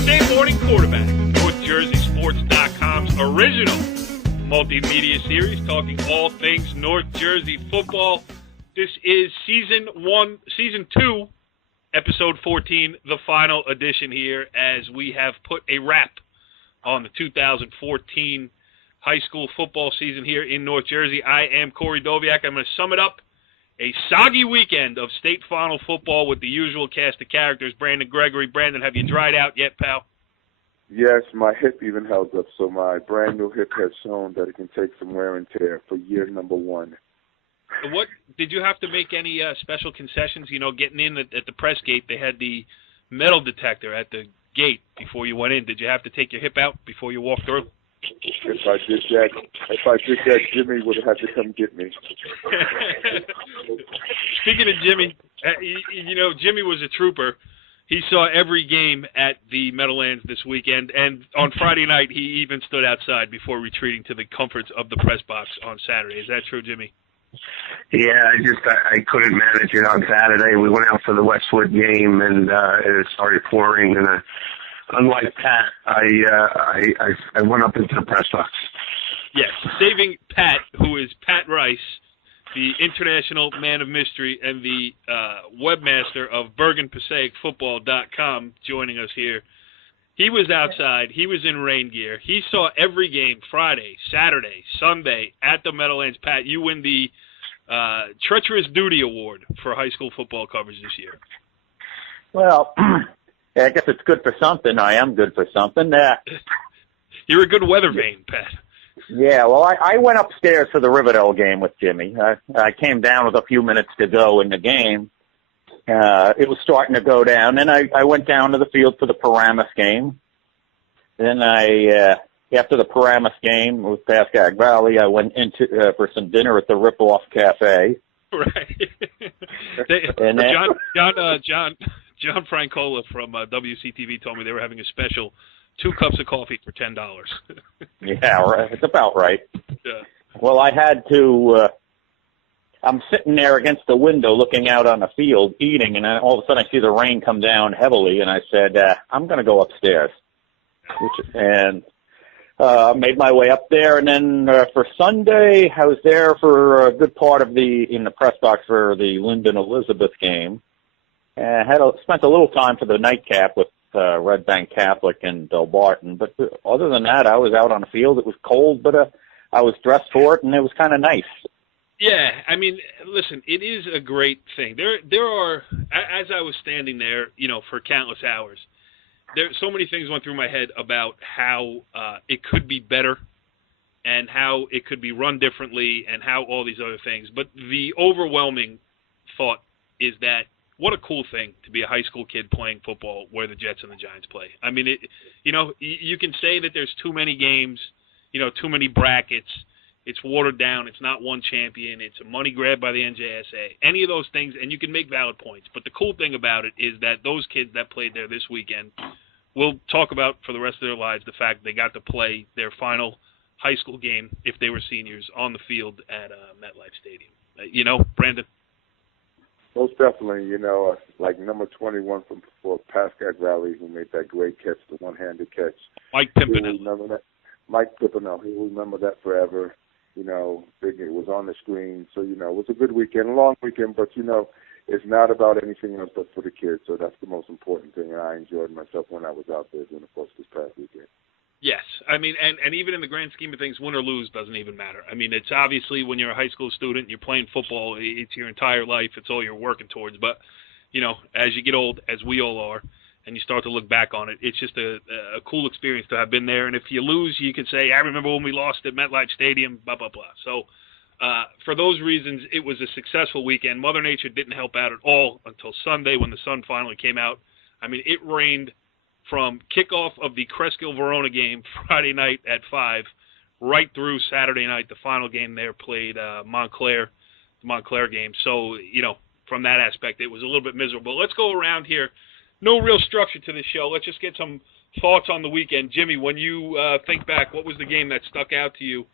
Sunday Morning Quarterback, NorthJerseySports.com's original multimedia series talking all things North Jersey football. This is Season 2, Episode 14, the final edition here, as we have put a wrap on the 2014 high school football season here in North Jersey. I am Corey Doviak. I'm going to sum it up. A soggy weekend of state final football with the usual cast of characters. Brandon Gregory. Brandon, have you dried out yet, pal? Yes, my hip even held up, so my brand new hip has shown that it can take some wear and tear for year number one. What did you have to make any special concessions? You know, getting in at the press gate, they had the metal detector at the gate before you went in. Did you have to take your hip out before you walked through? If I did that, Jimmy would have had to come get me. Speaking of Jimmy, you know, Jimmy was a trooper. He saw every game at the Meadowlands this weekend, and on Friday night he even stood outside before retreating to the comforts of the press box on Saturday. Is that true, Jimmy? Yeah, I couldn't manage it on Saturday. We went out for the Westwood game, and it started pouring, and unlike Pat, I went up into the press box. Yes, saving Pat, who is Pat Rice, the international man of mystery and the webmaster of BergenPassaiCFootball.com, joining us here. He was outside. He was in rain gear. He saw every game Friday, Saturday, Sunday at the Meadowlands. Pat, you win the Treacherous Duty Award for high school football coverage this year. Well, I guess it's good for something. I am good for something. You're a good weather vane, Pat. Yeah, well, I went upstairs for the Riverdale game with Jimmy. I came down with a few minutes to go in the game. It was starting to go down, and I went down to the field for the Paramus game. Then after the Paramus game with Pascagoula Valley, I went into for some dinner at the Rip-Off Cafe. Right. John Francola from WCTV told me they were having a special 2 cups of coffee for $10. Yeah, right. It's about right. Yeah. Well, I had to. I'm sitting there against the window, looking out on the field, eating, and then all of a sudden I see the rain come down heavily, and I said, "I'm going to go upstairs," and made my way up there. And then for Sunday, I was there for a good part of in the press box for the Lyndon Elizabeth game. And spent a little time for the nightcap with Red Bank Catholic and Del Barton. But other than that, I was out on the field. It was cold, but I was dressed for it, and it was kind of nice. Yeah, I mean, listen, it is a great thing. There are, as I was standing there, you know, for countless hours, so many things went through my head about how it could be better and how it could be run differently and how all these other things. But the overwhelming thought is that what a cool thing to be a high school kid playing football where the Jets and the Giants play. I mean, you can say that there's too many games, you know, too many brackets. It's watered down. It's not one champion. It's a money grab by the NJSA. Any of those things, and you can make valid points. But the cool thing about it is that those kids that played there this weekend will talk about for the rest of their lives the fact they got to play their final high school game, if they were seniors, on the field at MetLife Stadium. You know, Brandon? Most definitely, you know, like number 21 for Pascagoula Valley, who made that great catch, the one-handed catch. Mike Pimpinella. Remember that? Mike Pimpinella. He will remember that forever. You know, it was on the screen. So, you know, it was a good weekend, a long weekend, but, you know, it's not about anything else but for the kids. So that's the most important thing, and I enjoyed myself when I was out there doing the post this past weekend. Yes. I mean, and even in the grand scheme of things, win or lose doesn't even matter. I mean, it's obviously when you're a high school student, you're playing football, it's your entire life, it's all you're working towards. But, you know, as you get old, as we all are, and you start to look back on it, it's just a cool experience to have been there. And if you lose, you can say, I remember when we lost at MetLife Stadium, blah, blah, blah. So for those reasons, it was a successful weekend. Mother Nature didn't help out at all until Sunday when the sun finally came out. I mean, it rained from kickoff of the Cresskill-Verona game Friday night at 5 right through Saturday night. The final game there played Montclair, the Montclair game. So, you know, from that aspect, it was a little bit miserable. Let's go around here. No real structure to this show. Let's just get some thoughts on the weekend. Jimmy, when you think back, what was the game that stuck out to you,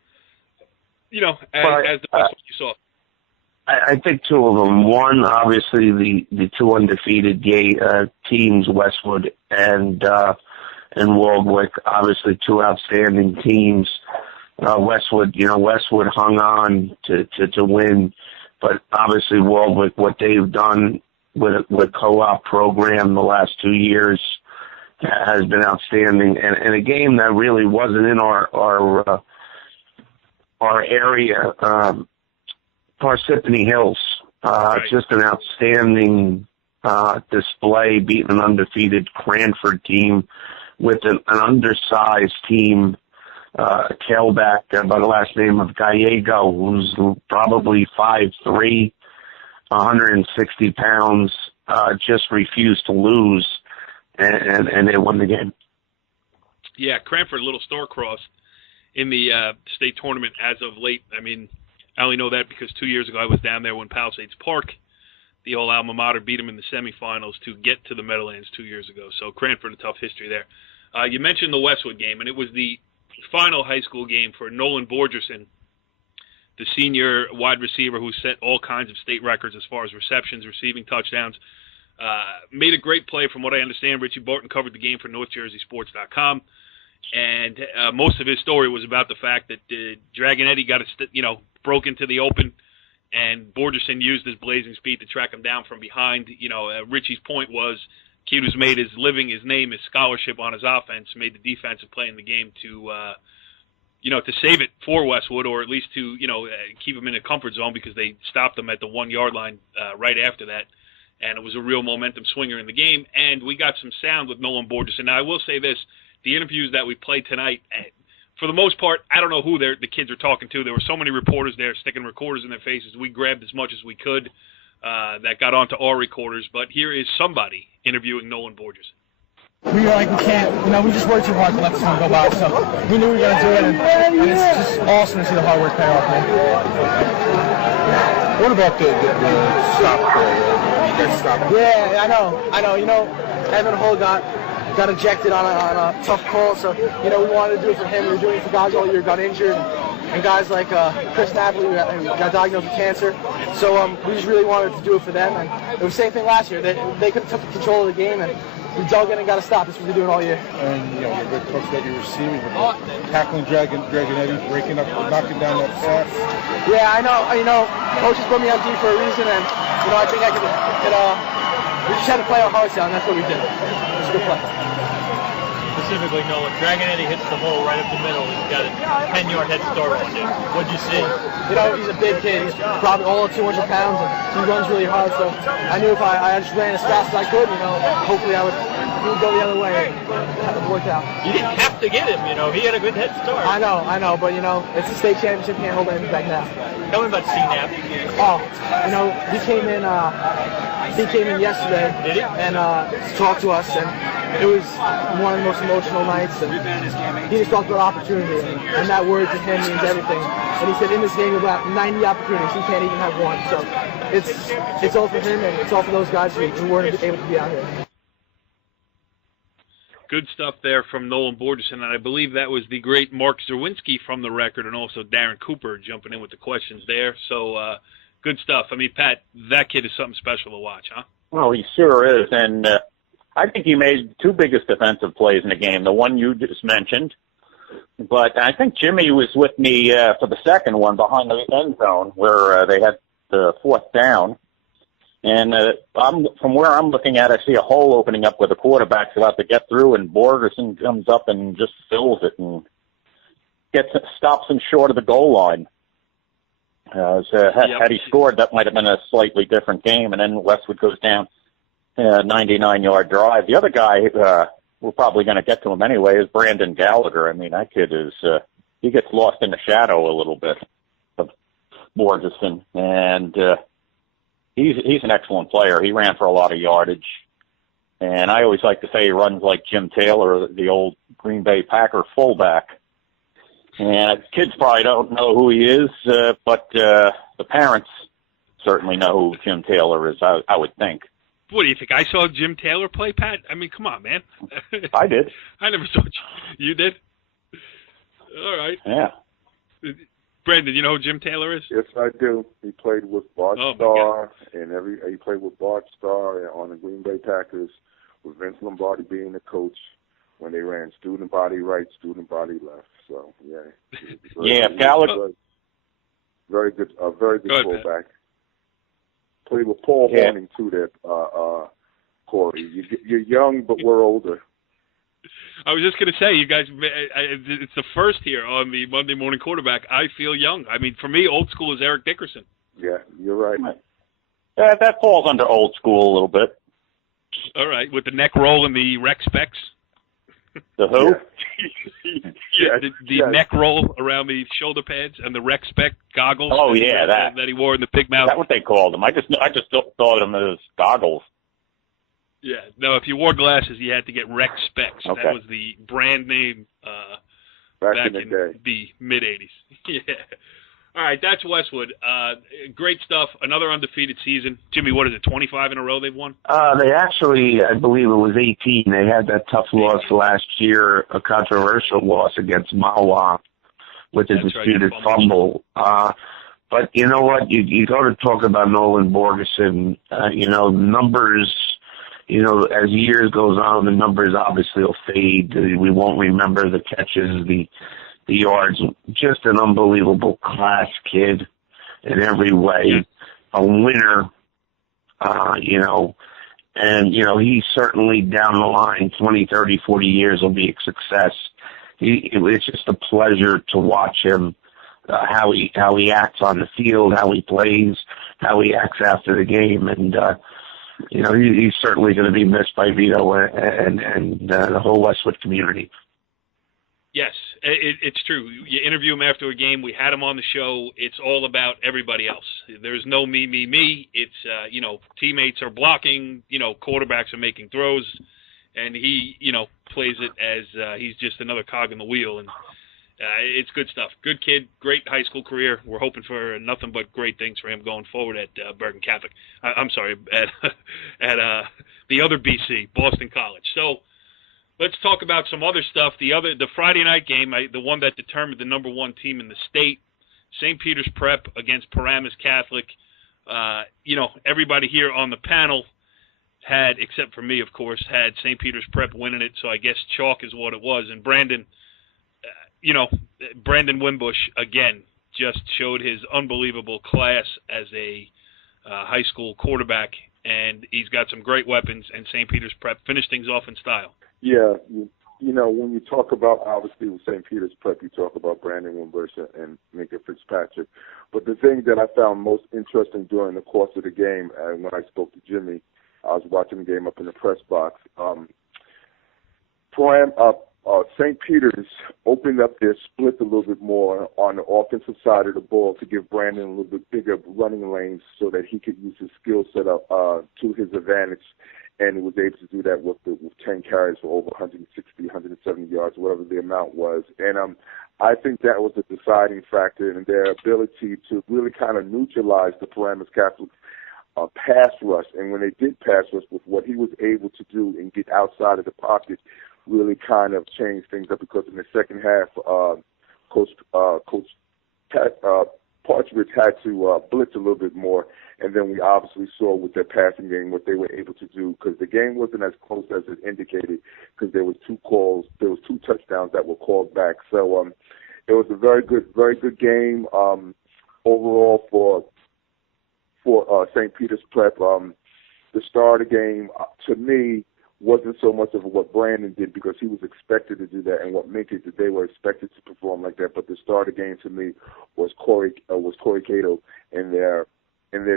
you know, as the best one you saw? I think 2 of them. One, obviously, the 2 undefeated teams, Westwood and and Waldwick. Obviously, two outstanding teams. Westwood hung on to win, but obviously Waldwick, what they've done with co-op program the last 2 years has been outstanding, and a game that really wasn't in our area, Parsippany Hills. Just an outstanding display, beating an undefeated Cranford team with an undersized team, tailback by the last name of Gallego, who's probably 5'3", 160 pounds, just refused to lose, and they won the game. Yeah, Cranford, a little star-crossed in the state tournament as of late. I mean, I only know that because 2 years ago I was down there when Palisades Park, the old alma mater, beat them in the semifinals to get to the Meadowlands 2 years ago. So Cranford, a tough history there. You mentioned the Westwood game, and it was the final high school game for Nolan Borgerson, the senior wide receiver who set all kinds of state records as far as receptions, receiving touchdowns. Made a great play from what I understand. Richie Barton covered the game for NorthJerseySports.com. And most of his story was about the fact that Dragon Eddie broke into the open, and Borgerson used his blazing speed to track him down from behind. Richie's point was, kid who's made his living, his name, his scholarship on his offense, made the defensive play in the game to save it for Westwood, or at least to keep him in a comfort zone, because they stopped him at the 1 yard line right after that. And it was a real momentum swinger in the game. And we got some sound with Nolan Borgerson. Now, I will say this. The interviews that we played tonight, for the most part, I don't know who the kids are talking to. There were so many reporters there sticking recorders in their faces. We grabbed as much as we could that got onto our recorders. But here is somebody interviewing Nolan Borgerson. We were like, we can't, we just worked too hard to let this one go by. So we knew we were going to do it, and it's just awesome to see the hard work pay off, man. What about the stop play? Yeah, I know. Evan Hull got ejected on a tough call, so, we wanted to do it for him. We were doing it for guys all year who got injured, and guys like Chris Napoli who got diagnosed with cancer. So we just really wanted to do it for them, and it was the same thing last year. They could have took control of the game, and we dug in and got a stop. This is what we're doing all year. And, you're good coach that you're receiving, but tackling Dragon Eddie, breaking up, knocking down that pass. Yeah, I know. Coaches put me on D for a reason, and, I think I could we just had to play our hearts out, and that's what we did. It's a good play. Specifically, Nolan, Dragon Eddie hits the hole right up the middle. He's got a 10-yard head start on you. What'd you see? He's a big kid. He's probably all of 200 pounds, and he runs really hard. So I knew if I just ran as fast as I could, hopefully he would go the other way. It worked out. You didn't have to get him, He had a good head start. I know, but, it's a state championship. Can't hold anything back now. Tell me about CNAP. Oh, he came in yesterday. Did he? And talked to us, and it was one of the most emotional nights. And he just talked about opportunity, and that word to him means everything. And he said in this game about 90 opportunities, he can't even have one. So it's all for him, and it's all for those guys who weren't able to be out here. Good stuff there from Nolan Borgerson, and I believe that was the great Mark Zerwinski from the record, and also Darren Cooper jumping in with the questions there. So good stuff. I mean, Pat, that kid is something special to watch, huh? Well, he sure is, and I think he made two biggest defensive plays in the game, the one you just mentioned, but I think Jimmy was with me for the second one behind the end zone where they had the fourth down. And from where I'm looking at, I see a hole opening up where the quarterback's about to get through, and Borgerson comes up and just fills it and stops him short of the goal line. Had he scored, that might have been a slightly different game, and then Westwood goes down a 99-yard drive. The other guy, we're probably going to get to him anyway, is Brandon Gallagher. I mean, that kid he gets lost in the shadow a little bit of Borgerson, and he's an excellent player. He ran for a lot of yardage. And I always like to say he runs like Jim Taylor, the old Green Bay Packer fullback. And kids probably don't know who he is, but the parents certainly know who Jim Taylor is, I would think. What do you think? I saw Jim Taylor play, Pat? I mean, come on, man. I did. I never saw you. You did? All right. Yeah. Brandon, you know who Jim Taylor is? Yes, I do. He played with Bart Starr, and he played with Bart Starr on the Green Bay Packers, with Vince Lombardi being the coach, when they ran student body right, student body left. So yeah. Yeah, Gallagher. Very good, very good Go ahead, fullback. Played with Paul Yeah. Horning too. There, Corey. You're young, but we're older. I was just going to say, you guys, it's the first here on the Monday Morning Quarterback. I feel young. I mean, for me, old school is Eric Dickerson. Yeah, you're right. That falls under old school a little bit. All right, with the neck roll and the rec specs. The who? Yeah. The neck roll around the shoulder pads and the rec spec goggles. Oh, yeah, that he wore in the pig mouth. Is that what they called them? I just thought of them as goggles. Yeah, no, if you wore glasses, you had to get rec specs. Okay. That was the brand name Back in the day. the mid-'80s. Yeah. All right, that's Westwood. Great stuff. Another undefeated season. Jimmy, what is it, 25 in a row they've won? They actually, I believe it was 18. They had that tough loss last year, a controversial loss against Mawa with a disputed fumble. But you know what? You go to talk about Nolan Borgeson, numbers, as years goes on, the numbers obviously will fade. We won't remember the catches, the yards. Just an unbelievable class kid in every way. A winner, and, he's certainly down the line, 20, 30, 40 years will be a success. It's just a pleasure to watch him, how he acts on the field, how he plays, how he acts after the game. And, he's certainly going to be missed by Vito and the whole Westwood community. Yes, it's true. You interview him after a game. We had him on the show. It's all about everybody else. There's no me. It's, teammates are blocking, quarterbacks are making throws, and he, plays it as he's just another cog in the wheel. And it's good stuff. Good kid, great high school career. We're hoping for nothing but great things for him going forward at Bergen Catholic. I'm sorry, at the other BC, Boston College. So let's talk about some other stuff. The Friday night game, the one that determined the number one team in the state, St. Peter's Prep against Paramus Catholic. Everybody here on the panel had, except for me, of course, had St. Peter's Prep winning it. So I guess chalk is what it was. And Brandon Wimbush, again, just showed his unbelievable class as a high school quarterback, and he's got some great weapons, and St. Peter's Prep finished things off in style. Yeah, when you talk about, obviously, with St. Peter's Prep, you talk about Brandon Wimbush and Micah Fitzpatrick. But the thing that I found most interesting during the course of the game, and when I spoke to Jimmy, I was watching the game up in the press box, St. Peter's opened up their split a little bit more on the offensive side of the ball to give Brandon a little bit bigger running lanes so that he could use his skill set up to his advantage, and he was able to do that with 10 carries for over 160, 170 yards, whatever the amount was. And I think that was a deciding factor in their ability to really kind of neutralize the Paramus Catholic pass rush. And when they did pass rush, with what he was able to do and get outside of the pocket, really kind of changed things up, because in the second half, Coach Partridge had to blitz a little bit more, and then we obviously saw with their passing game what they were able to do, because the game wasn't as close as it indicated, because there was two touchdowns that were called back. So it was a very good game overall for St. Peter's Prep. The start of the game, to me, wasn't so much of what Brandon did, because he was expected to do that, and what Minka did, they were expected to perform like that. But the start of the game to me was Corey Cato and their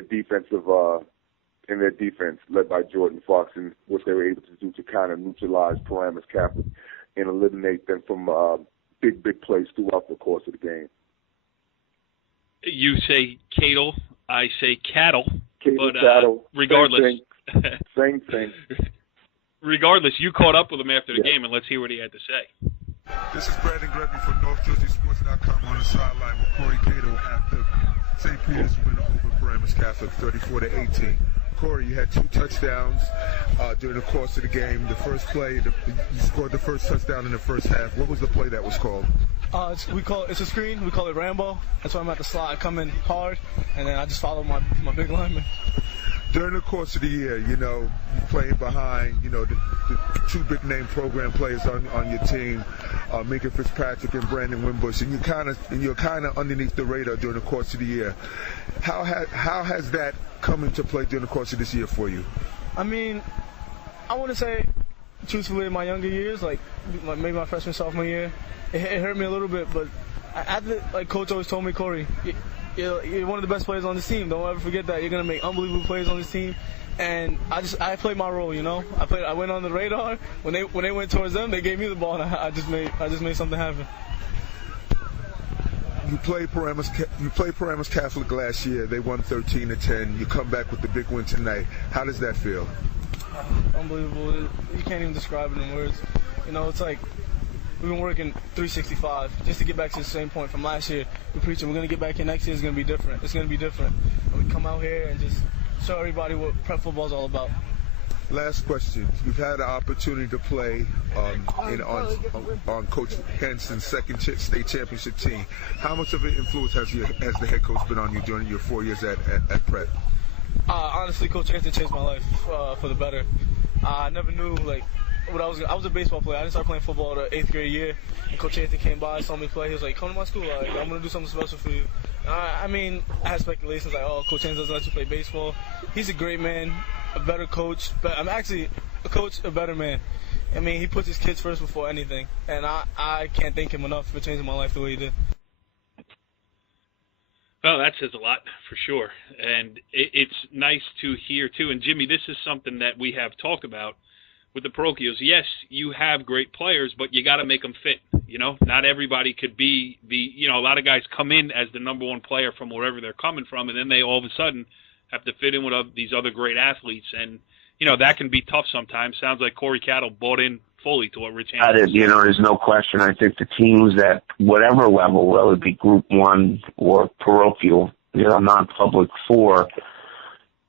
defense led by Jordan Fox, and what they were able to do to kind of neutralize Paramus Catholic and eliminate them from big plays throughout the course of the game. You say Cato, I say cattle. Cattle, but cattle, regardless, same thing. Regardless, you caught up with him after the game, and let's hear what he had to say. This is Brandon Gregory from NorthJerseySports.com on the sideline with Corey Cato after St. Peter's win over Paramus Catholic 34-18. Corey, you had two touchdowns during the course of the game. The first play, you scored the first touchdown in the first half. What was the play that was called? It's a screen. We call it Rambo. That's why I'm at the slot. I come in hard, and then I just follow my big lineman. During the course of the year, you know, you playing behind, you know, the two big name program players on your team, Minka Fitzpatrick and Brandon Wimbush, and you're kind of underneath the radar during the course of the year. How has that come into play during the course of this year for you? I mean, I want to say, truthfully, in my younger years, like maybe my freshman, sophomore year, it hurt me a little bit. But like Coach always told me, Corey, you're one of the best players on this team. Don't ever forget that. You're gonna make unbelievable plays on this team. And I played my role, you know. I went on the radar. When they went towards them, they gave me the ball, and I just made something happen. You played Paramus Catholic last year. They won 13-10. You come back with the big win tonight. How does that feel? Unbelievable. You can't even describe it in words. You know, it's like we've been working 365 just to get back to the same point from last year. We're preaching we're going to get back here next year. It's going to be different. It's going to be different. And we come out here and just show everybody what prep football is all about. Last question. You've had the opportunity to play on Coach Henson's second state championship team. How much of an influence has the head coach been on you during your 4 years at Prep? Honestly, Coach Henson changed my life for the better. I never knew what I was a baseball player. I didn't start playing football the 8th grade year. And Coach Henson came by, saw me play. He was like, "Come to my school. I'm gonna do something special for you." I mean, I had speculations like, "Oh, Coach Henson doesn't let you play baseball." He's a great man, a better coach. But I'm actually a coach, a better man. I mean, he puts his kids first before anything, and I can't thank him enough for changing my life the way he did. Well, that says a lot for sure, and it's nice to hear too. And Jimmy, this is something that we have talked about with the parochials. Yes, you have great players, but you got to make them fit. You know, not everybody could be a lot of guys come in as the number one player from wherever they're coming from, and then they all of a sudden have to fit in with these other great athletes, and that can be tough sometimes. Sounds like Corey Cattle bought in fully to what Rich Hansen said. There's no question. I think the teams at whatever level, whether it be Group 1 or parochial, non-public 4,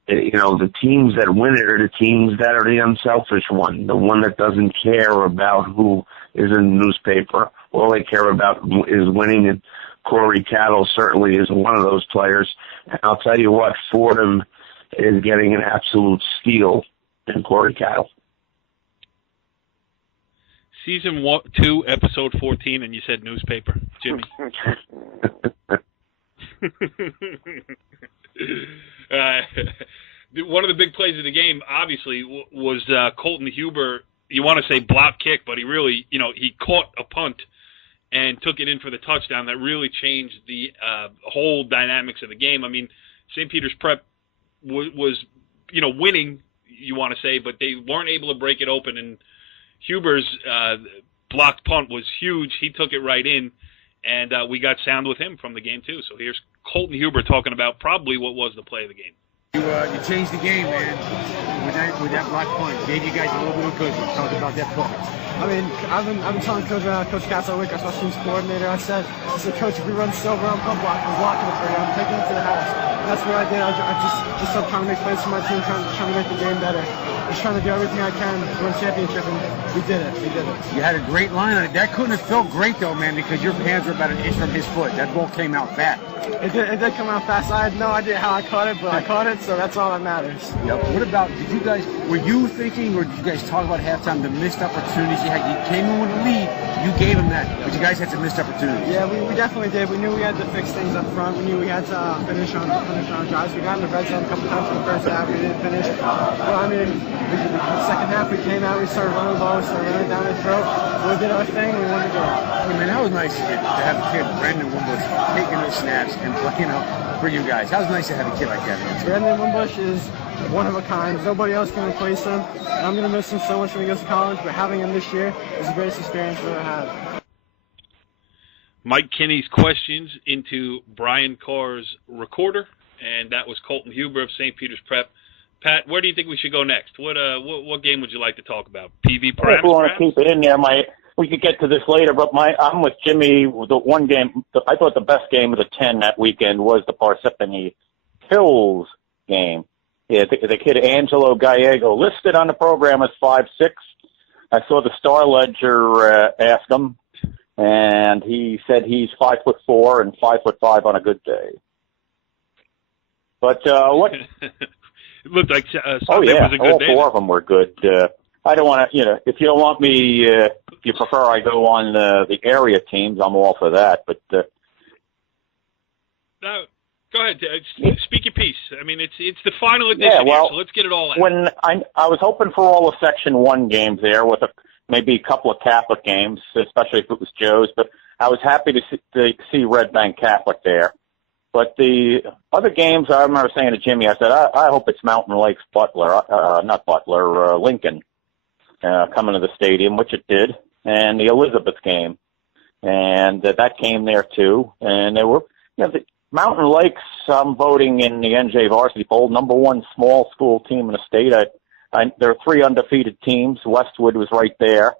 the teams that win it are the teams that are the unselfish one, the one that doesn't care about who is in the newspaper. All they care about is winning, and Corey Cattle certainly is one of those players. And I'll tell you what, Fordham is getting an absolute steal in Corey Cattle. Season 2, episode 14, and you said newspaper, Jimmy. One of the big plays of the game, obviously, was Colton Huber. You want to say block kick, but he really, he caught a punt and took it in for the touchdown. That really changed the whole dynamics of the game. I mean, St. Peter's Prep was winning, you want to say, but they weren't able to break it open, and Huber's blocked punt was huge. He took it right in, and we got sound with him from the game, too. So here's Colton Huber talking about probably what was the play of the game. You changed the game, man, with that block punt. Gave you guys a little bit of good. Talk about that punt. I mean, I've been telling Coach Katz all week, our special teams coordinator. I said, Coach, if we run silver on punt block, I'm blocking it for you. I'm taking it to the house. And that's what I did. I just started trying to make plays for my team, trying to make the game better. Just trying to do everything I can to win championship, and we did it. You had a great line on it. That couldn't have felt great, though, man, because your hands were about an inch from his foot. That ball came out fast. It did come out fast. I had no idea how I caught it, but I caught it, so that's all that matters. Yep. What about, were you thinking, or did you guys talk about halftime, the missed opportunities you had? You came in with a lead, you gave them that, but you guys had some missed opportunities. Yeah, we definitely did. We knew we had to fix things up front. We knew we had to finish on drives. We got in the red zone a couple times in the first half. We didn't finish. But I mean, the second half we came out, we started running the ball, we started running down his throat. We did our thing, we won the game. I mean, that was nice to have a kid, Brandon Wimbush, taking those snaps and playing up for you guys. That was nice to have a kid like that, man. Brandon Wimbush is one of a kind. Nobody else can replace him. And I'm going to miss him so much when he goes to college, but having him this year is the greatest experience we've ever had. Mike Kinney's questions into Brian Carr's recorder, and that was Colton Huber of St. Peter's Prep. Pat, where do you think we should go next? What game would you like to talk about? PV Paramus? If we want to keep it in there, we could get to this later, but I'm with Jimmy. The one game, I thought the best game of the 10 that weekend was the Parsippany Hills game. Yeah, the kid Angelo Gallego, listed on the program as 5'6". I saw the Star Ledger ask him, and he said he's 5'4" and 5'5" on a good day. But what? It looked like Oh Sunday yeah, was a good all day. four of them were good. I don't want to, if you don't want me, if you prefer I go on the area teams, I'm all for that. But No, go ahead. Speak your piece. I mean, it's the final edition here, so let's get it all out. When I was hoping for all the Section 1 games there with maybe a couple of Catholic games, especially if it was Joe's, but I was happy to see Red Bank Catholic there. But the other games, I remember saying to Jimmy, I said, I hope it's Mountain Lakes Lincoln coming to the stadium, which it did, and the Elizabeth game. And that came there too. And there were, the Mountain Lakes, I'm voting in the NJ Varsity poll, number one small school team in the state. There are 3 undefeated teams. Westwood was right there.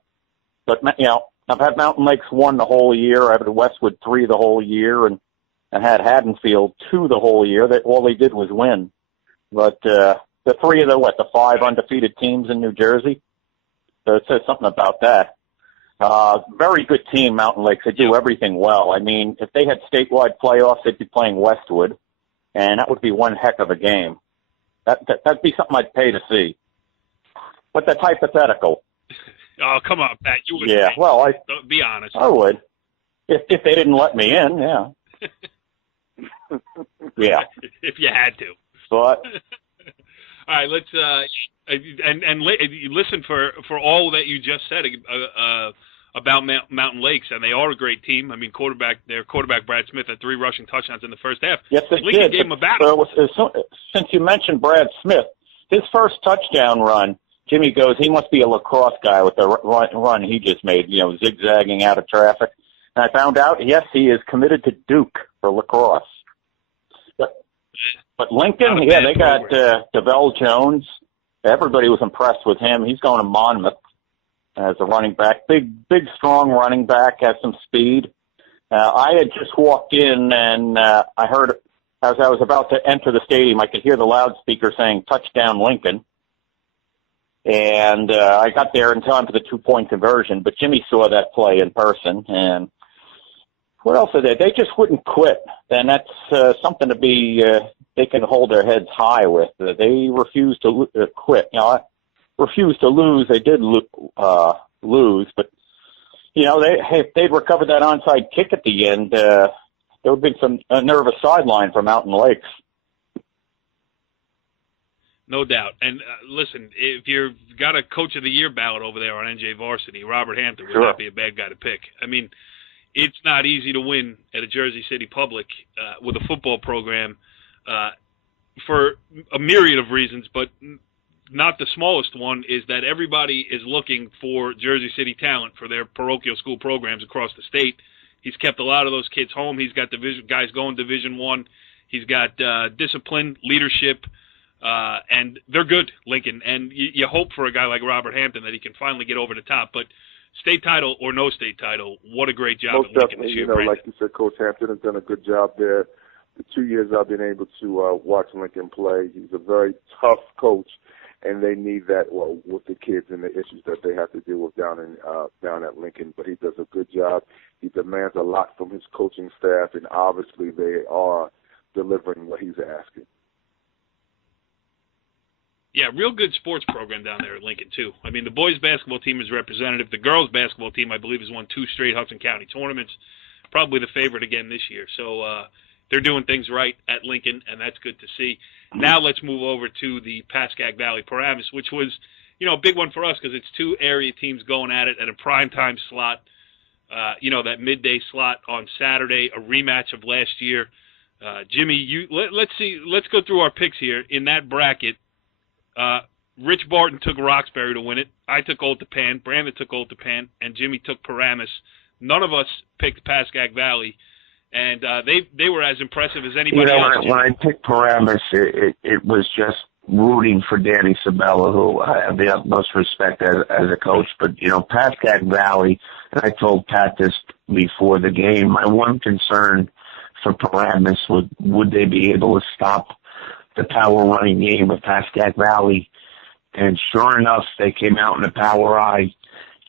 But, I've had Mountain Lakes 1 the whole year. I've had Westwood 3 the whole year. And I had Haddonfield 2 the whole year. All they did was win. But the 3 of the 5 undefeated teams in New Jersey, so it says something about that. Very good team, Mountain Lakes. They do everything well. I mean, if they had statewide playoffs, they'd be playing Westwood, and that would be one heck of a game. That'd be something I'd pay to see. But that's hypothetical. Oh, come on, Pat. You wouldn't. Yeah, well, be honest. I would. If they didn't let me in, yeah. Yeah. If you had to. But all right, let's and listen for all that you just said about Mountain Lakes, and they are a great team. I mean, their quarterback Brad Smith had 3 rushing touchdowns in the first half. Yes, they Lincoln did. gave him a battle. Since you mentioned Brad Smith, his first touchdown run, Jimmy goes, he must be a lacrosse guy with the run he just made, zigzagging out of traffic. And I found out, yes, he is committed to Duke for lacrosse. But Lincoln, they got DeVell Jones. Everybody was impressed with him. He's going to Monmouth as a running back. Big, strong running back, has some speed. I had just walked in, and I heard, as I was about to enter the stadium, I could hear the loudspeaker saying, "Touchdown Lincoln." And I got there in time for the 2-point conversion, but Jimmy saw that play in person. And what else are they? They just wouldn't quit. And that's something to be, they can hold their heads high with. They refused to quit. Refused to lose. They did lose, but, if they'd recovered that onside kick at the end, there would have been a nervous sideline for Mountain Lakes. No doubt. And listen, if you've got a Coach of the Year ballot over there on NJ Varsity, Robert Hampton would not be a bad guy to pick. I mean, it's not easy to win at a Jersey City Public with a football program for a myriad of reasons, but not the smallest one is that everybody is looking for Jersey City talent for their parochial school programs across the state. He's kept a lot of those kids home. He's got guys going Division I. He's got discipline, leadership, and they're good, Lincoln. And you hope for a guy like Robert Hampton that he can finally get over the top. But state title or no state title, what a great job at Lincoln this year, Brandon. Like you said, Coach Hampton has done a good job there. The 2 years I've been able to watch Lincoln play, he's a very tough coach, and they need that with the kids and the issues that they have to deal with down at Lincoln. But he does a good job. He demands a lot from his coaching staff, and obviously they are delivering what he's asking. Yeah, real good sports program down there at Lincoln, too. I mean, the boys' basketball team is representative. The girls' basketball team, I believe, has won 2 straight Hudson County tournaments. Probably the favorite again this year. So they're doing things right at Lincoln, and that's good to see. Now let's move over to the Pascack Valley Paramus, which was, a big one for us because it's 2 area teams going at it at a primetime slot, that midday slot on Saturday, a rematch of last year. Jimmy, let's go through our picks here in that bracket. Rich Barton took Roxbury to win it. I took Old Tappan. Brandon took Old Tappan, and Jimmy took Paramus. None of us picked Pascack Valley, and they were as impressive as anybody else. When I picked Paramus, it was just rooting for Danny Sabella, who I have the utmost respect as a coach. But Pascack Valley, and I told Pat this before the game. My one concern for Paramus would they be able to stop the power running game of Pascack Valley? And sure enough, they came out in the power eye,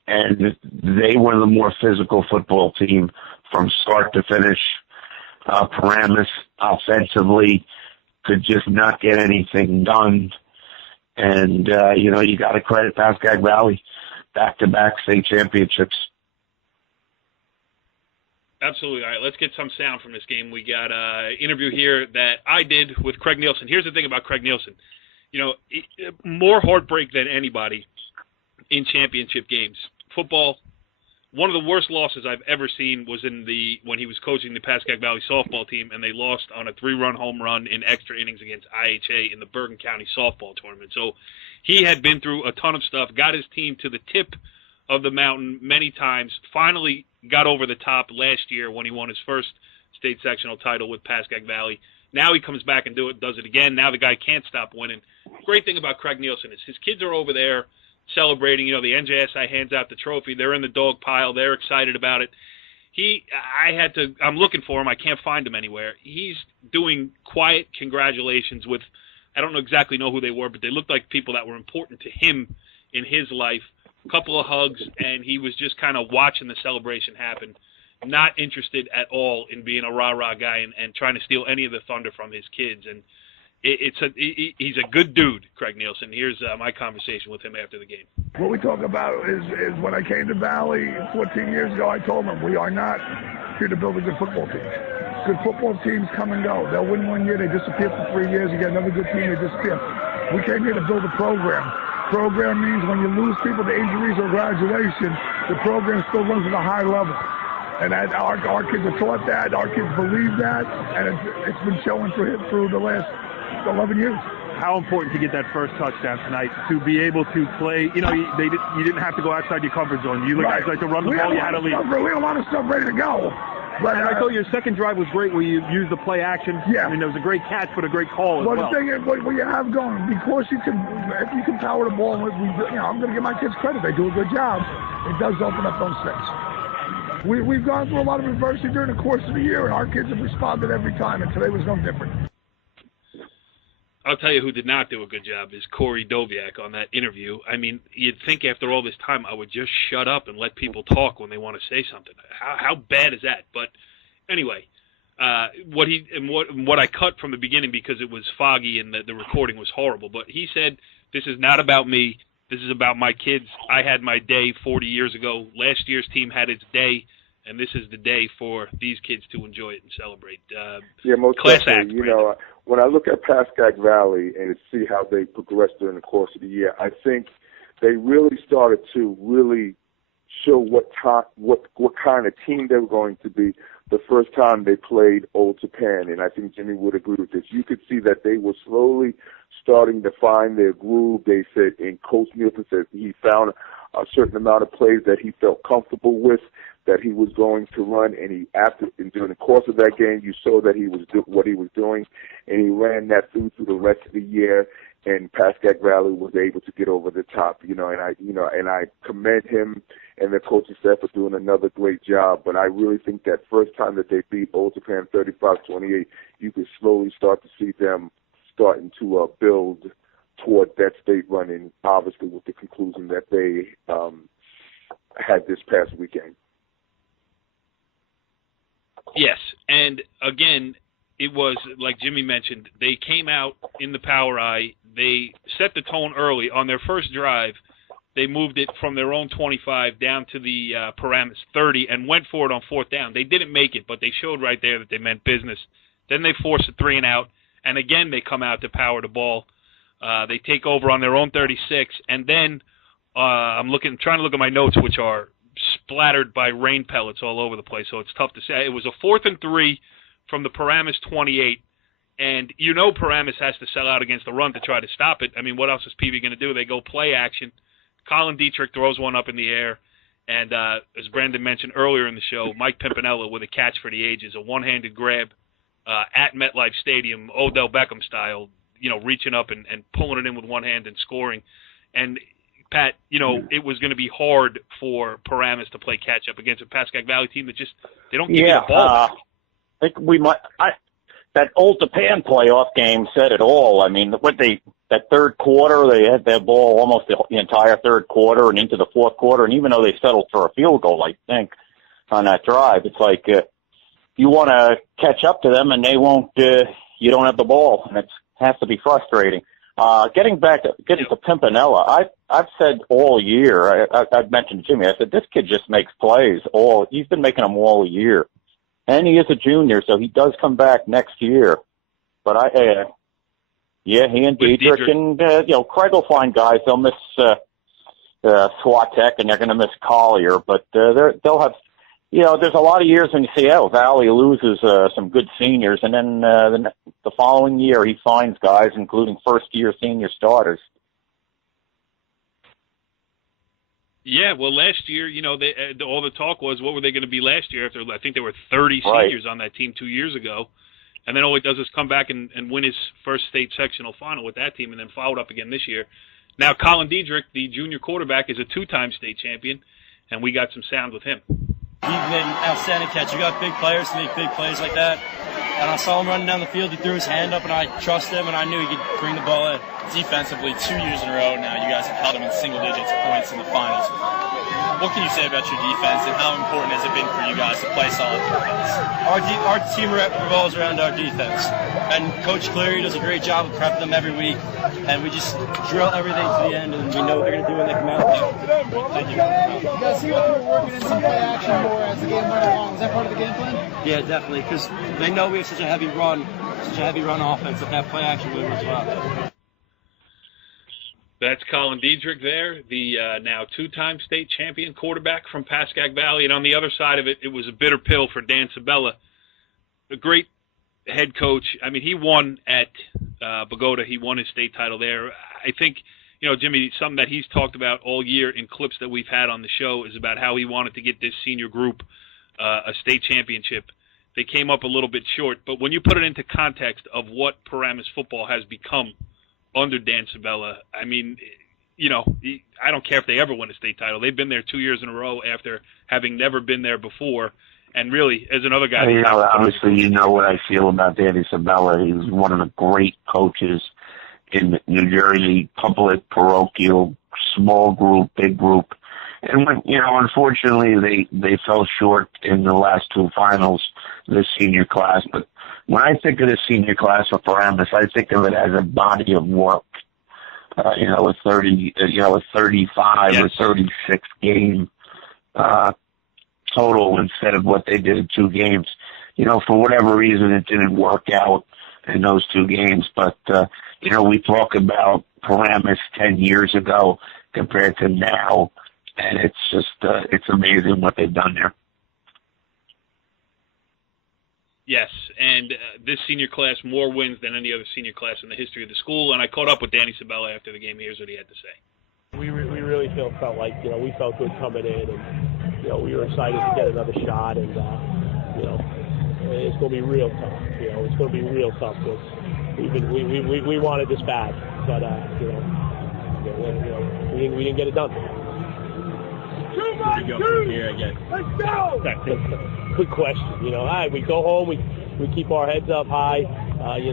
and they were the more physical football team from start to finish. Paramus offensively could just not get anything done. And, you got to credit Pascagoula Valley, back-to-back state championships. Absolutely. All right, let's get some sound from this game. We got an interview here that I did with Craig Nielsen. Here's the thing about Craig Nielsen. More heartbreak than anybody in championship games. Football, one of the worst losses I've ever seen was when he was coaching the Pascagoula Valley softball team, and they lost on a 3-run home run in extra innings against IHA in the Bergen County softball tournament. So he had been through a ton of stuff, got his team to the tip of the mountain many times, finally got over the top last year when he won his first state sectional title with Pascagoula Valley. Now he comes back and does it again. Now the guy can't stop winning. Great thing about Craig Nielsen is his kids are over there celebrating. The NJSI hands out the trophy. They're in the dog pile. They're excited about it. I'm looking for him. I can't find him anywhere. He's doing quiet congratulations with, I don't exactly know who they were, but they looked like people that were important to him in his life. A couple of hugs, and he was just kind of watching the celebration happen, not interested at all in being a rah-rah guy and trying to steal any of the thunder from his kids. And he's a good dude, Craig Nielsen. Here's my conversation with him after the game. What we talk about is when I came to Valley 14 years ago, I told them we are not here to build a good football team. Good football teams come and go. They'll win one year, they disappear for 3 years. You get another good team, they disappear. We came here to build a program. Program means when you lose people to injuries or graduation, the program still runs at a high level. And our kids are taught that, our kids believe that, and it's been showing through the last 11 years. How important to get that first touchdown tonight, to be able to play, you didn't have to go outside your comfort zone. You guys like to run the ball, you had to lead. We had a lot of stuff ready to go. But I thought your second drive was great where you used the play action. Yeah. I mean, there was a great catch, but a great call as well. Well, the thing is, what you have going, because if you can power the ball, I'm going to give my kids credit. They do a good job. It does open up those things. We've gone through a lot of adversity during the course of the year, and our kids have responded every time, and today was no different. I'll tell you who did not do a good job is Corey Doviak on that interview. I mean, you'd think after all this time I would just shut up and let people talk when they want to say something. How bad is that? But anyway, what I cut from the beginning because it was foggy and the recording was horrible. But he said, "This is not about me. This is about my kids. I had my day 40 years ago. Last year's team had its day, and this is the day for these kids to enjoy it and celebrate." Most class definitely. act, when I look at Pascagoula Valley and see how they progressed during the course of the year, I think they really started to really show what kind of team they were going to be the first time they played Old Japan. And I think Jimmy would agree with this. You could see that they were slowly starting to find their groove. They said, and Coach Nielsen said he found a certain amount of plays that he felt comfortable with, that he was going to run, and during the course of that game, you saw that he was what he was doing, and he ran that through the rest of the year, and Pascagoula Valley was able to get over the top, and I commend him and the coaching staff for doing another great job. But I really think that first time that they beat Old Japan 35-28, you could slowly start to see them starting to build toward that state running, obviously with the conclusion that they had this past weekend. Yes, and again, it was, like Jimmy mentioned, they came out in the power eye. They set the tone early. On their first drive, they moved it from their own 25 down to the Paramus 30 and went for it on fourth down. They didn't make it, but they showed right there that they meant business. Then they forced a 3 and out, and again they come out to power the ball. They take over on their own 36, and then I'm trying to look at my notes, which are splattered by rain pellets all over the place, so it's tough to say. It was a 4th and 3 from the Paramus 28, and Paramus has to sell out against the run to try to stop it. I mean, what else is PV going to do? They go play action. Colin Dietrich throws one up in the air, and as Brandon mentioned earlier in the show, Mike Pimpinella with a catch for the ages, a one-handed grab at MetLife Stadium, Odell Beckham style, reaching up and pulling it in with one hand and scoring. And Pat, it was going to be hard for Paramus to play catch up against a Pascagoula Valley team that they don't give you the ball. I think that Old Japan playoff game said it all. I mean, that third quarter, they had their ball almost the entire third quarter and into the fourth quarter. And even though they settled for a field goal, I think, on that drive, it's like you want to catch up to them and they won't. You don't have the ball, and it has to be frustrating. Getting to Pimpinella, I've said all year, I've mentioned to Jimmy, I said, this kid just makes plays he's been making them all year. And he is a junior, so he does come back next year. But he and Diedrich and, Craig will find guys. They'll miss Swatek, and they're going to miss Collier. But they'll have, there's a lot of years when you see, Valley loses some good seniors, and then the following year he finds guys, including first-year senior starters. Yeah, well, last year, all the talk was, what were they going to be last year? After I think there were 30 seniors on that team 2 years ago. And then all he does is come back and win his first state sectional final with that team, and then followed up again this year. Now, Colin Diedrich, the junior quarterback, is a 2-time state champion, and we got some sound with him. He made an outstanding catch. You got big players to make big plays like that. And I saw him running down the field. He threw his hand up, and I trust him, and I knew he could bring the ball in. Defensively, 2 years in a row now, you guys have held them in single digits points in the finals. What can you say about your defense, and how important has it been for you guys to play solid defense? Our team revolves around our defense. And Coach Cleary does a great job of prepping them every week. And we just drill everything to the end, and we know what they're going to do when they come out. Thank you. You guys see what you were working in some play action more as the game went along. Is that part of the game plan? Yeah, definitely, because they know we have such a heavy run offense that play action really works well. That's Colin Diedrich there, the now 2-time state champion quarterback from Pascack Valley. And on the other side of it, it was a bitter pill for Dan Sabella, a great head coach. I mean, he won at Bogota. He won his state title there. I think, Jimmy, something that he's talked about all year in clips that we've had on the show is about how he wanted to get this senior group a state championship. They came up a little bit short. But when you put it into context of what Paramus football has become under Dan Sabella, I mean, I don't care if they ever win a state title. They've been there 2 years in a row after having never been there before. And really, as another guy, obviously, you know what I feel about Danny Sabella. He was one of the great coaches in New Jersey, public, parochial, small group, big group. And when, unfortunately, they fell short in the last 2 finals, this senior class. But when I think of the senior class of Paramus, I think of it as a body of work. A 35 or 36 game total instead of what they did in 2 games. For whatever reason, it didn't work out in those 2 games. But we talk about Paramus 10 years ago compared to now, and it's just it's amazing what they've done there. Yes, and this senior class, more wins than any other senior class in the history of the school. And I caught up with Danny Sabella after the game. Here's what he had to say. We really felt like, we felt good coming in, and, we were excited to get another shot, and, it's going to be real tough. It's going to be real tough because we wanted this bad, but, we didn't get it done. Where do you go from here, I guess? Let's go! Good question. We go home, we keep our heads up high. We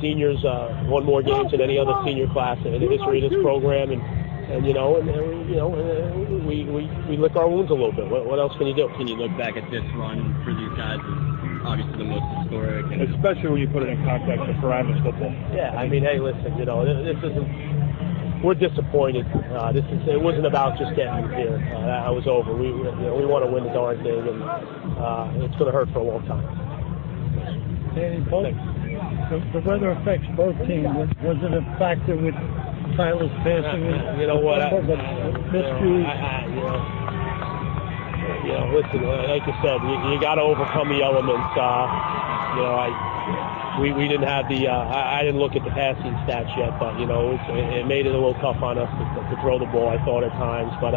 seniors won more games than any other senior class in the history of this program, and we lick our wounds a little bit. What else can you do? Can you look back at this run for these guys as obviously the most historic, and especially when you put it in context of Paramus football? Yeah, I mean, hey, listen, this isn't. We're disappointed. It wasn't about just getting here. That was over. We want to win the darn thing, and it's going to hurt for a long time. Danny, the weather affects both teams. Was it a factor with Tyler's passing? You know what? Listen, like you said, you got to overcome the elements. We didn't have the. I didn't look at the passing stats yet, but it made it a little tough on us to throw the ball. I thought at times, but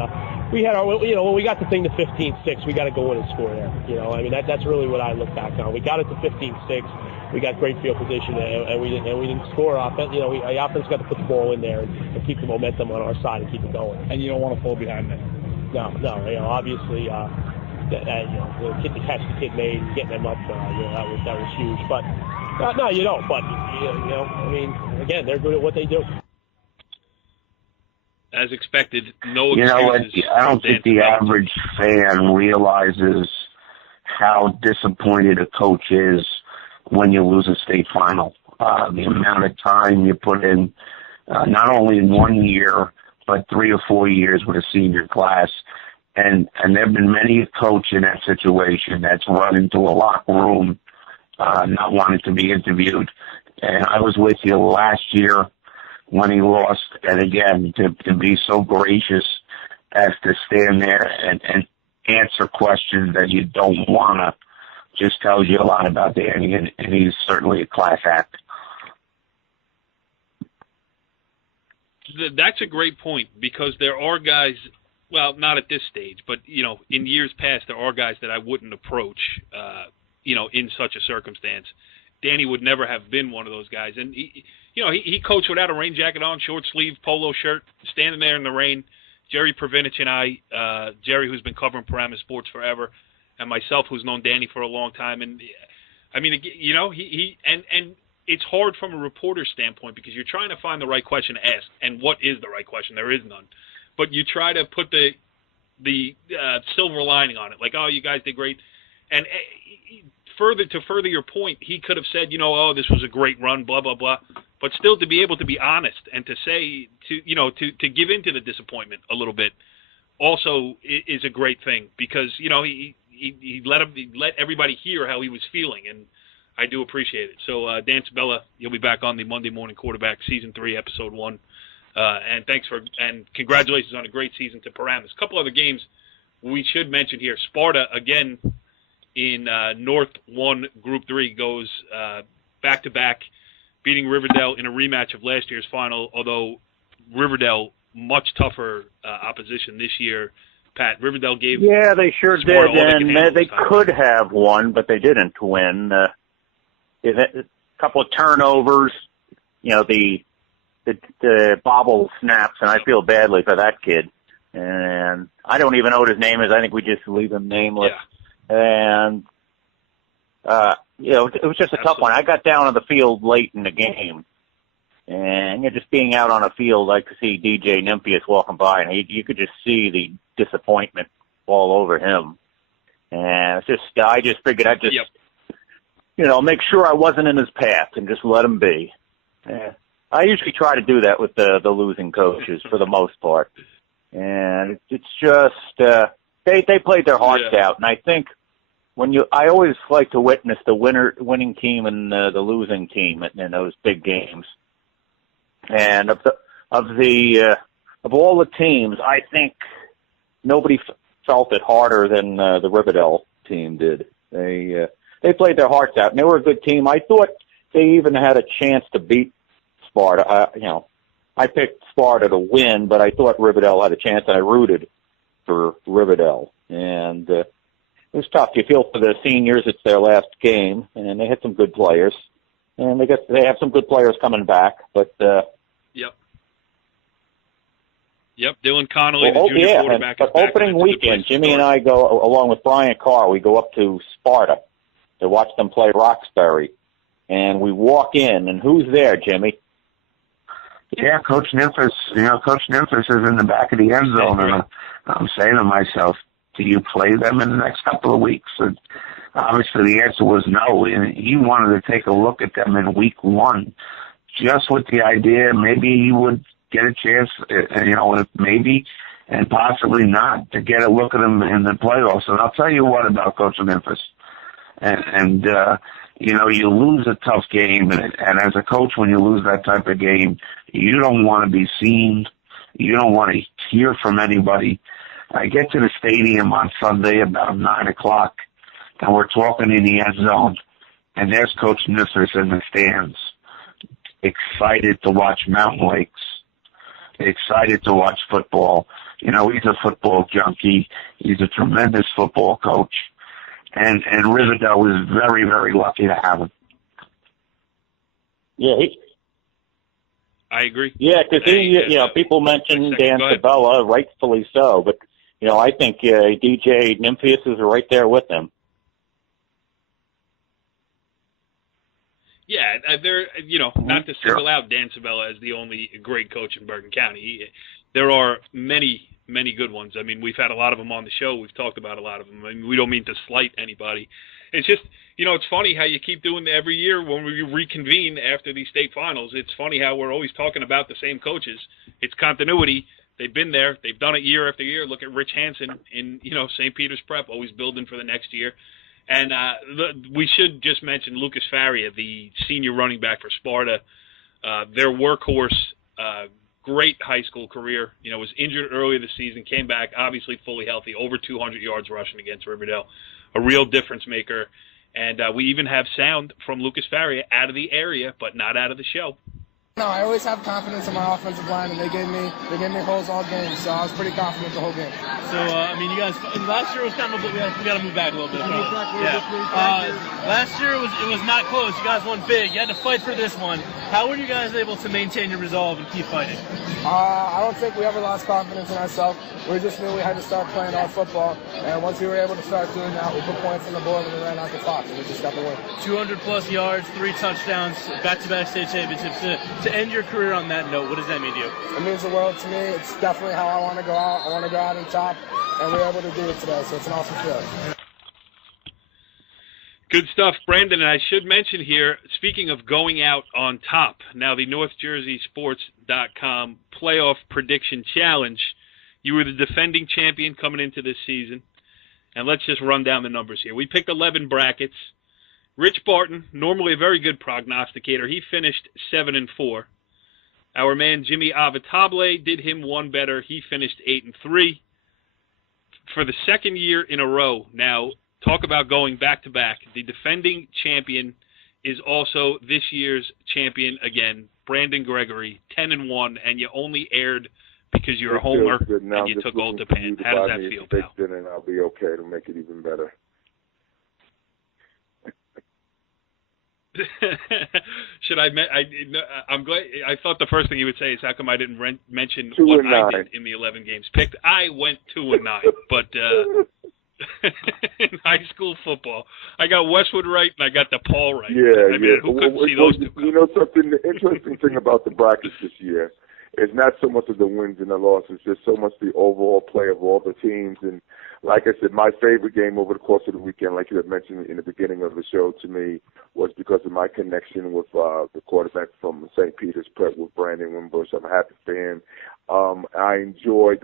we had our. When we got the thing to 15-6, we got to go in and score there. I mean that's really what I look back on. We got it to 15-6. We got great field position, and we didn't score offense. The offense got to put the ball in there and keep the momentum on our side and keep it going. And you don't want to fall behind that. No. Obviously, the catch the kid made, getting them up, that was huge. But no, you don't. But I mean, again, they're good at what they do. As expected, no excuses. You know what? I don't think the average fan realizes how disappointed a coach is when you lose a state final. the amount of time you put in, not only in 1 year, but 3 or 4 years with a senior class. And there have been many a coach in that situation that's run into a locker room, not wanting to be interviewed. And I was with you last year when he lost. And again, to be so gracious as to stand there and answer questions that you don't want to just tells you a lot about Danny. And he's certainly a class act. That's a great point, because there are guys, well, not at this stage, but, in years past, there are guys that I wouldn't approach, in such a circumstance. Danny would never have been one of those guys. And, he coached without a rain jacket on, short sleeve, polo shirt, standing there in the rain. Jerry Pravinich and I, Jerry, who's been covering Paramus sports forever, and myself, who's known Danny for a long time. And, I mean, and it's hard from a reporter's standpoint, because you're trying to find the right question to ask. And what is the right question? There is none. But you try to put the silver lining on it, like, oh, you guys did great. And to further your point, he could have said, oh, this was a great run, blah, blah, blah. But still, to be able to be honest and to say, to give into the disappointment a little bit also is a great thing, because, he let everybody hear how he was feeling, and I do appreciate it. So, Dan Sabella, you'll be back on the Monday Morning Quarterback, Season 3, Episode 1. And congratulations on a great season to Paramus. A couple other games we should mention here. Sparta, again, in North 1, Group 3, goes back-to-back, beating Riverdale in a rematch of last year's final, although Riverdale, much tougher opposition this year. Pat, Riverdale gave Yeah, they sure Sparta did, and they could have won, but they didn't win. A couple of turnovers, the bobble snaps, and I feel badly for that kid. And I don't even know what his name is. I think we just leave him nameless. Yeah. And, it was just a tough one. I got down on the field late in the game. And just being out on a field, I could see DJ Nymphius walking by, and you could just see the disappointment all over him. And I just figured I'd just, make sure I wasn't in his path and just let him be. I usually try to do that with the losing coaches for the most part. And it's just, they played their hearts out. And I think I always like to witness the winning team and the losing team in those big games. And of all the teams, I think nobody felt it harder than the Riverdale team did. They played their hearts out, and they were a good team. I thought they even had a chance to beat Sparta. I picked Sparta to win, but I thought Riverdale had a chance, and I rooted for Riverdale. And it was tough. You feel for the seniors; it's their last game, and they had some good players, and they have some good players coming back. But Yep, Dylan Connolly, the junior quarterback. But opening weekend, Jimmy and I go, along with Brian Carr, we go up to Sparta to watch them play Roxbury. And we walk in, and who's there, Jimmy? Yeah, Coach Nymphius. Coach Nymphius is in the back of the end zone, and I'm saying to myself, do you play them in the next couple of weeks? And obviously the answer was no. And he wanted to take a look at them in week 1, just with the idea maybe he would get a chance, maybe and possibly not, to get a look at them in the playoffs. And I'll tell you what about Coach Nymphius. And you lose a tough game, and as a coach, when you lose that type of game, you don't want to be seen. You don't want to hear from anybody. I get to the stadium on Sunday about 9 o'clock, and we're talking in the end zone, and there's Coach Nymphius in the stands, excited to watch Mountain Lakes, excited to watch football. He's a football junkie. He's a tremendous football coach. And Riverdale was very, very lucky to have him. Yeah, I agree. Yeah, because people mention Dan Sabella, rightfully so, but I think DJ Nymphius is right there with him. Yeah, not to single out Dan Sabella as the only great coach in Bergen County. There are many, many good ones. I mean, we've had a lot of them on the show. We've talked about a lot of them. I mean, we don't mean to slight anybody. It's just you know, it's funny how you keep doing it every year when we reconvene after these state finals. It's funny how we're always talking about the same coaches. It's continuity. They've been there. They've done it year after year. Look at Rich Hansen in, you know, St. Peter's Prep, always building for the next year. And we should just mention Lucas Faria, the senior running back for Sparta. Their workhorse, great high school career. You know, was injured earlier this season, came back, obviously fully healthy, over 200 yards rushing against Riverdale. A real difference maker. And we even have sound from Lucas Faria out of the area, but not out of the show. No, I always have confidence in my offensive line, and they gave me holes all game, so I was pretty confident the whole game. So, I mean, you guys, last year was kind of, we got to move back a little bit. Last year it was not close. You guys won big. You had to fight for this one. How were you guys able to maintain your resolve and keep fighting? I don't think we ever lost confidence in ourselves. We just knew we had to start playing our football, and once we were able to start doing that, we put points on the board and we ran out the clock, and we just got the win. 200-plus yards, 3 touchdowns, back-to-back state championships. To end your career on that note, what does that mean to you? It means the world to me. It's definitely how I want to go out. I want to go out on top, and we're able to do it today, so it's an awesome feeling. Good stuff, Brandon. And I should mention here, speaking of going out on top, now the NorthJerseySports.com Playoff Prediction Challenge. You were the defending champion coming into this season. And let's just run down the numbers here. We picked 11 brackets. Rich Barton, normally a very good prognosticator, he finished 7-4. Our man Jimmy Avitabile did him one better. He finished 8-3. For the second year in a row, now talk about going back-to-back. The defending champion is also this year's champion again, Brandon Gregory, 10-1, and you only aired because you're a homer and you took Old Japan. How does that feel, pal? And I'll be okay to make it even better. Should I'm glad. I thought the first thing you would say is how come I didn't mention what I did in the 11 games picked. I went 2-9, but in high school football, I got Westwood right and I got DePaul right. Yeah, I mean, who couldn't see those two? You know something? The interesting thing about the brackets this year is not so much of the wins and the losses, just so much the overall play of all the teams. And like I said, my favorite game over the course of the weekend, like you had mentioned in the beginning of the show to me, was because of my connection with the quarterback from St. Peter's Prep with Brandon Wimbush. I'm a happy fan. I enjoyed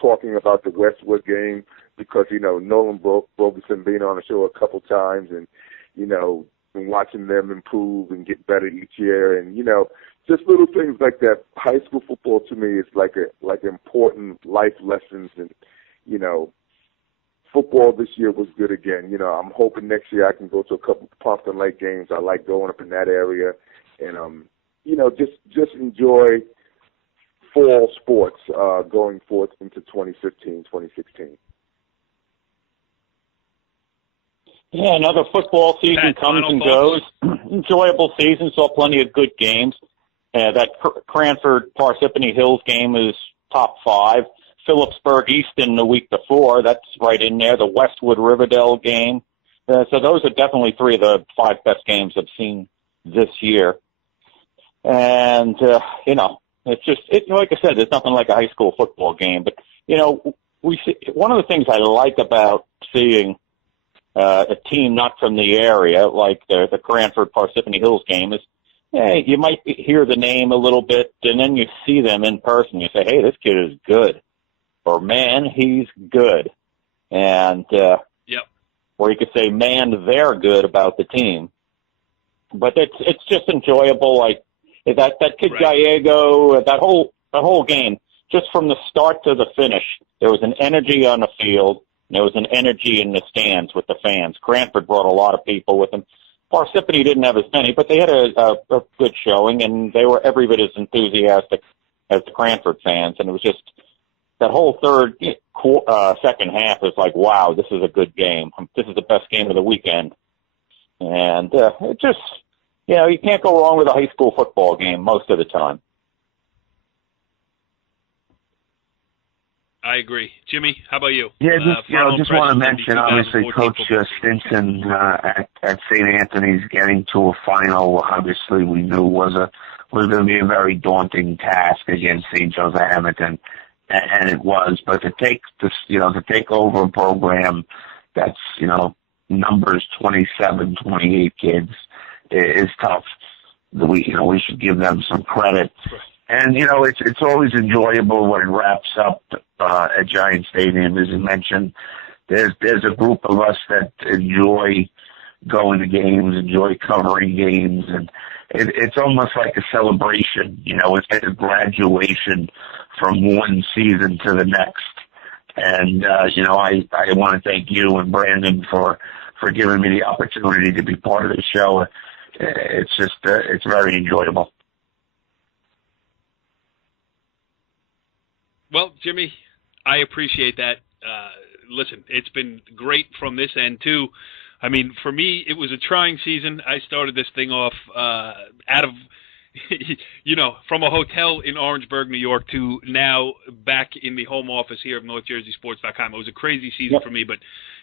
talking about the Westwood game because, you know, Nolan Brogerson being on the show a couple times and, you know, and watching them improve and get better each year. And, you know, just little things like that. High school football to me is like important life lessons. And, you know, football this year was good again. You know, I'm hoping next year I can go to a couple of Pompton Lake games. I like going up in that area. And, you know, just enjoy fall sports going forth into 2015, 2016. Yeah, another football season comes and goes. Enjoyable season, saw plenty of good games. That Cranford Parsippany Hills game is top 5. Phillipsburg Easton the week before, that's right in there. The Westwood Riverdale game. So those are definitely 3 of the 5 best games I've seen this year. And, you know, it's like I said, there's nothing like a high school football game. But, you know, one of the things I like about seeing a team not from the area, like the Cranford Parsippany Hills game, is you might hear the name a little bit, and then you see them in person. You say, hey, this kid is good. Or, man, he's good. And, or you could say, man, they're good about the team. But it's just enjoyable. Like that kid Gallego, that whole game, just from the start to the finish, there was an energy on the field. And there was an energy in the stands with the fans. Cranford brought a lot of people with them. Parsippany didn't have as many, but they had a good showing, and they were every bit as enthusiastic as the Cranford fans. And it was just that whole second half is like, wow, this is a good game. This is the best game of the weekend. And it just, you know, you can't go wrong with a high school football game most of the time. I agree. Jimmy, how about you? Yeah, just want to mention, obviously, Coach Stinson at St. Anthony's getting to a final, obviously, we knew was going to be a very daunting task against St. Joseph Hamilton, and it was. But to take over a program that's, you know, numbers, 27, 28 kids, is tough. We should give them some credit. And, it's always enjoyable when it wraps up at Giant Stadium. As you mentioned, there's a group of us that enjoy going to games, enjoy covering games, and it's almost like a celebration. It's like a graduation from one season to the next. And, I want to thank you and Brandon for giving me the opportunity to be part of the show. It's just, it's very enjoyable. Well, Jimmy, I appreciate that. Listen, it's been great from this end, too. I mean, for me, it was a trying season. I started this thing off out of, from a hotel in Orangeburg, New York, to now back in the home office here of NorthJerseySports.com. It was a crazy season for me, but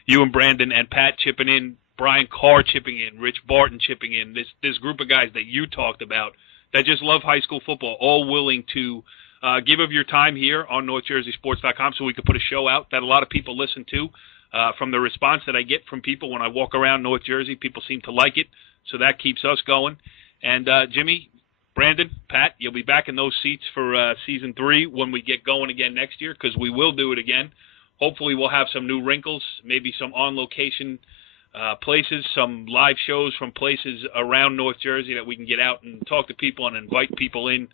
you and Brandon and Pat chipping in, Brian Carr chipping in, Rich Barton chipping in, this group of guys that you talked about that just love high school football, all willing to give of your time here on NorthJerseySports.com so we could put a show out that a lot of people listen to. From the response that I get from people when I walk around North Jersey, people seem to like it, so that keeps us going. And Jimmy, Brandon, Pat, you'll be back in those seats for Season 3 when we get going again next year, because we will do it again. Hopefully we'll have some new wrinkles, maybe some on-location places, some live shows from places around North Jersey that we can get out and talk to people and invite people in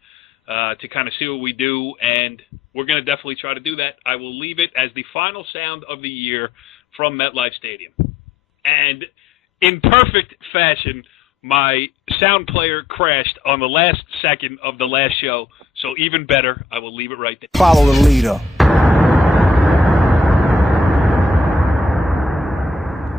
to kind of see what we do, and we're going to definitely try to do that. I will leave it as the final sound of the year from MetLife Stadium. And in perfect fashion, my sound player crashed on the last second of the last show, so even better, I will leave it right there. Follow the leader.